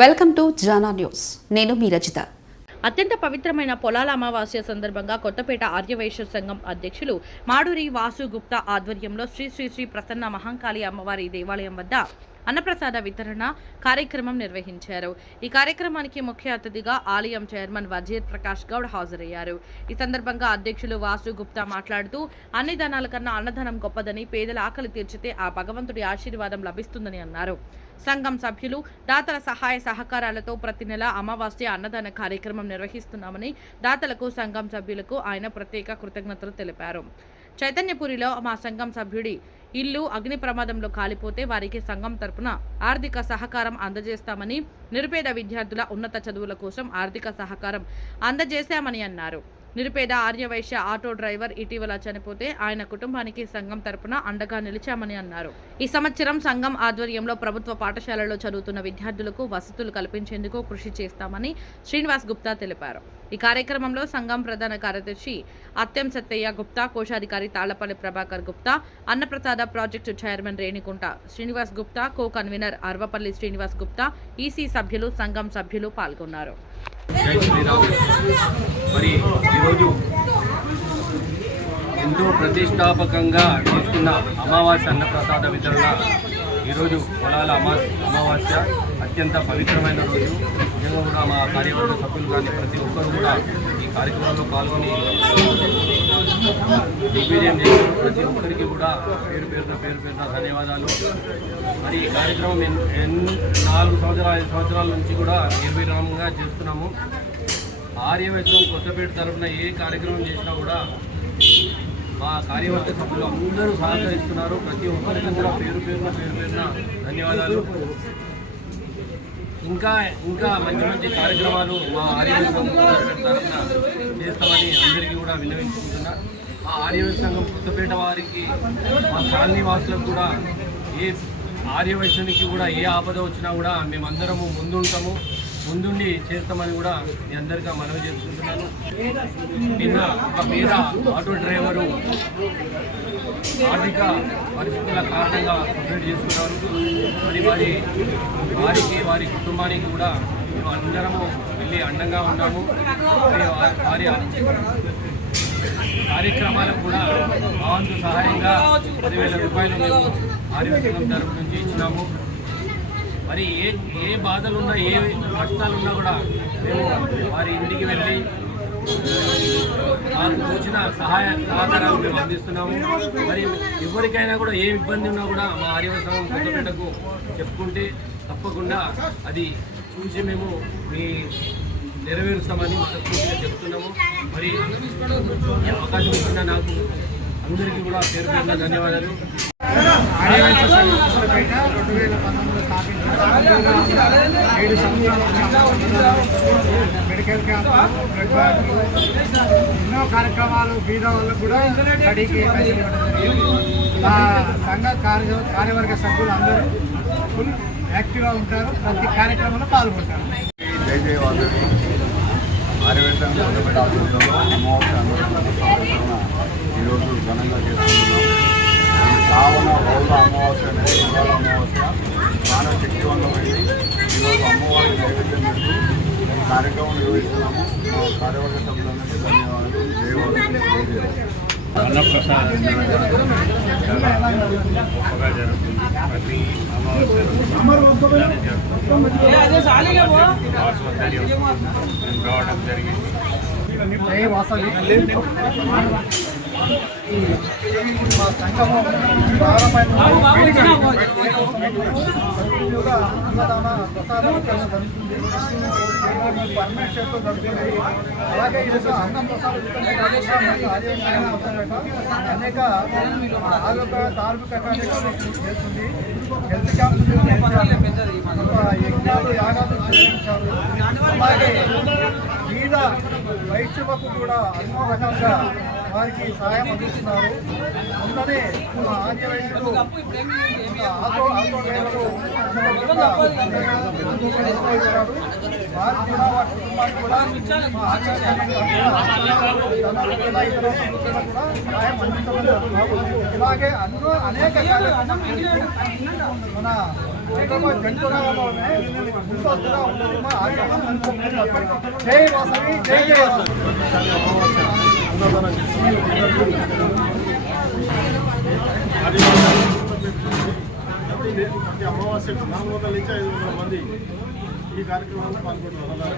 Welcome to Jana news. నేను మీ రజిత అత్యంత పవిత్రమైన పొలాల అమావాస్య సందర్భంగా కొత్తపేట ఆర్యవైశ్య సంఘం అధ్యక్షులు మాడూరి వాసు గుప్తా ఆధ్వర్యంలో శ్రీ శ్రీ శ్రీ ప్రసన్న మహంకాళి అమ్మవారి దేవాలయం వద్ద అన్నప్రసాద వితరణ కార్యక్రమం నిర్వహించారు. ఈ కార్యక్రమానికి ముఖ్య అతిథిగా ఆలయం చైర్మన్ వజీర్ ప్రకాష్ గౌడ్ హాజరయ్యారు. ఈ సందర్భంగా అధ్యక్షులు వాసు గుప్తా మాట్లాడుతూ అన్ని దానాల కన్నా అన్నదానం గొప్పదని పేదల ఆకలి తీర్చితే ఆ భగవంతుడి ఆశీర్వాదం లభిస్తుందని అన్నారు. సంఘం సభ్యులు దాతల సహాయ సహకారాలతో ప్రతి నెల అమావాస్య అన్నదాన కార్యక్రమం నిర్వహిస్తున్నామని దాతలకు సంఘం సభ్యులకు ఆయన ప్రత్యేక కృతజ్ఞతలు తెలిపారు. చైతన్యపురిలో మా సంఘం సభ్యుడి ఇల్లు అగ్ని ప్రమాదంలో కాలిపోతే వారికి సంఘం తరపున ఆర్థిక సహకారం అందజేస్తామని నిరుపేద విద్యార్థుల ఉన్నత చదువుల కోసం ఆర్థిక సహకారం అందజేశామని అన్నారు. నిరుపేద ఆర్యవైశ్య ఆటో డ్రైవర్ ఇటీవల చనిపోతే ఆయన కుటుంబానికి సంఘం తరపున అండగా నిలిచామని అన్నారు. ఈ సంవత్సరం సంఘం ఆధ్వర్యంలో ప్రభుత్వ పాఠశాలలో చదువుతున్న విద్యార్థులకు వసతులు కల్పించేందుకు కృషి చేస్తామని శ్రీనివాస్ గుప్తా తెలిపారు. ఈ కార్యక్రమంలో సంఘం ప్రధాన కార్యదర్శి అత్యం సత్తయ్య గుప్తా కోశాధికారి తాళ్ళపల్లి ప్రభాకర్ గుప్తా అన్నప్రసాద project chairman Renikunta Srinivas Gupta co convener Arvapalli Srinivas Gupta EC సభ్యులు సంఘం సభ్యులు పాల్గొన్నారు. మరి ఎంతో ప్రతిష్టాపకంగా చేసుకున్న అమావాస్య అన్నప్రసాద వితరణ. ఈరోజు పొలాల అమా అమావాస్య అత్యంత పవిత్రమైన రోజు. నిజంగా కూడా మా కార్యవర్గ సభ్యులు కానీ ప్రతి ఒక్కరు కూడా ఈ కార్యక్రమంలో పాల్గొని దిగ్విజయం చేశారు. ప్రతి ఒక్కరికి కూడా పేరు పేరున పేరు పేరున ధన్యవాదాలు. మరి ఈ కార్యక్రమం ఎన్- ఎన్- నాలుగు సంవత్సరాల ఐదు సంవత్సరాల నుంచి కూడా నిర్విరామంగా చేస్తున్నాము. ఆర్యవైద్యం కొత్తపేట తరఫున ఏ కార్యక్రమం చేసినా కూడా మా కార్యవర్గ సభ్యులు అందరూ సహకరిస్తున్నారు. ప్రతి ఒక్కరికి కూడా పేరు పేరున పేరు పేరున ధన్యవాదాలు. ఇంకా ఇంకా మంచి మంచి కార్యక్రమాలు మా ఆర్యవైశ్య సంఘం తరఫున చేస్తామని అందరికీ కూడా విన్నవించుకుంటున్నా. మా ఆర్యవైశ్య సంఘం కొత్తపేట వారికి మా కాలనీ వాసులకు కూడా ఏ ఆర్యవైశ్యానికి కూడా ఏ ఆపద వచ్చినా కూడా మేమందరము ముందుంటాము. ముందుండి చేస్తామని కూడా మీ అందరికీ మనవి చేసుకుంటున్నాను నిన్న ఒక పేద ఆటో డ్రైవరు ఆర్థిక పరిస్థితుల కారణంగా సూసైడ్ చేసుకున్నారు. మరి వారి వారికి వారి కుటుంబానికి కూడా మేము అందరము వెళ్ళి అండంగా ఉన్నాము. మరి వారి కార్యక్రమాలకు కూడా భగవంతు సహాయంగా పదివేల రూపాయలు మేము ఆరోగ్యం తరపు నుంచి ఇచ్చినాము. మరి ఏ ఏ బాధలు ఉన్నా ఏ కష్టాలున్నా కూడా మేము వారి ఇంటికి వెళ్ళి మాకు వచ్చిన సహాయ సహకారాలు మేము అందిస్తున్నాము. మరి ఎవరికైనా కూడా ఏ ఇబ్బంది ఉన్నా కూడా మా ఆర్యవసరం కొత్తపేటకు చెప్పుకుంటే తప్పకుండా అది చూసి మేము మీ నెరవేరుస్తామని మనస్ఫూర్తిగా చెప్తున్నాము. మరి అవకాశం ఇచ్చిన నాకు అందరికీ కూడా పేరు ధన్యవాదాలు. రెండు వేల ఏడు మెడికల్ క్యాంప్ బ్లడ్ బ్యాంక్ ఎన్నో కార్యక్రమాలు బీద వాళ్ళకు కూడా స్టడీకి మా సంఘ కార్య కార్యవర్గ సభ్యులు అందరూ ఫుల్ యాక్టివ్గా ఉంటారు ప్రతి కార్యక్రమంలో పాల్గొంటారు ఆధ్వర్యంలో ఈరోజు ఘనంగా చేసుకుంటున్నాం శ్రావణ బౌల అమావాస్య అనేది ఇవాళ అమావాస్య చాలా శక్తివంతమైంది ఈరోజు అమ్మవారి నైవేద్యం పెడుతూ మేము కార్యక్రమం నిర్వహిస్తున్నాము. మా కార్యవర్గ సభ్యులందరికీ ధన్యవాదాలు. జై వాసవి జై జై వాసవి. అన్నప్రసాద చాలా గొప్పగా జరుగుతుంది. ప్రతి అమావాస్య ఇలానే జరుగుతుంది వాసవద్దర్యం మేము రావడం జరిగింది. జై వాసవి. ఈ మా సంఘము ప్రారంభమైన కంటిన్యూగా అన్నదాన ప్రసాద జరుగుతుంది పర్మనెంట్ జరుగుతుంది అలాగే ఈరోజు అన్నం అనేక ఆరోగ్య చేస్తుంది హెల్త్ క్యాంప్స్ యజ్ఞాలు యాగాలు అలాగే మీద వైశ్యులకు కూడా ఎన్నో రకాలుగా వారికి సహాయం అందిస్తున్నారు. అందుకనే మన ఆర్య వైశ్యులు ఆటో కూడా వారి కుటుంబానికి కూడా సహాయం అందించమని ఇలాగే అన్నో అనేక మన హైదరాబాద్ జై వాసవి జై జై ప్రతి అమావాస్యకు నాలుగు వందల నుంచి ఐదు వందల మంది ఈ కార్యక్రమంలో పాల్గొంటున్నారు.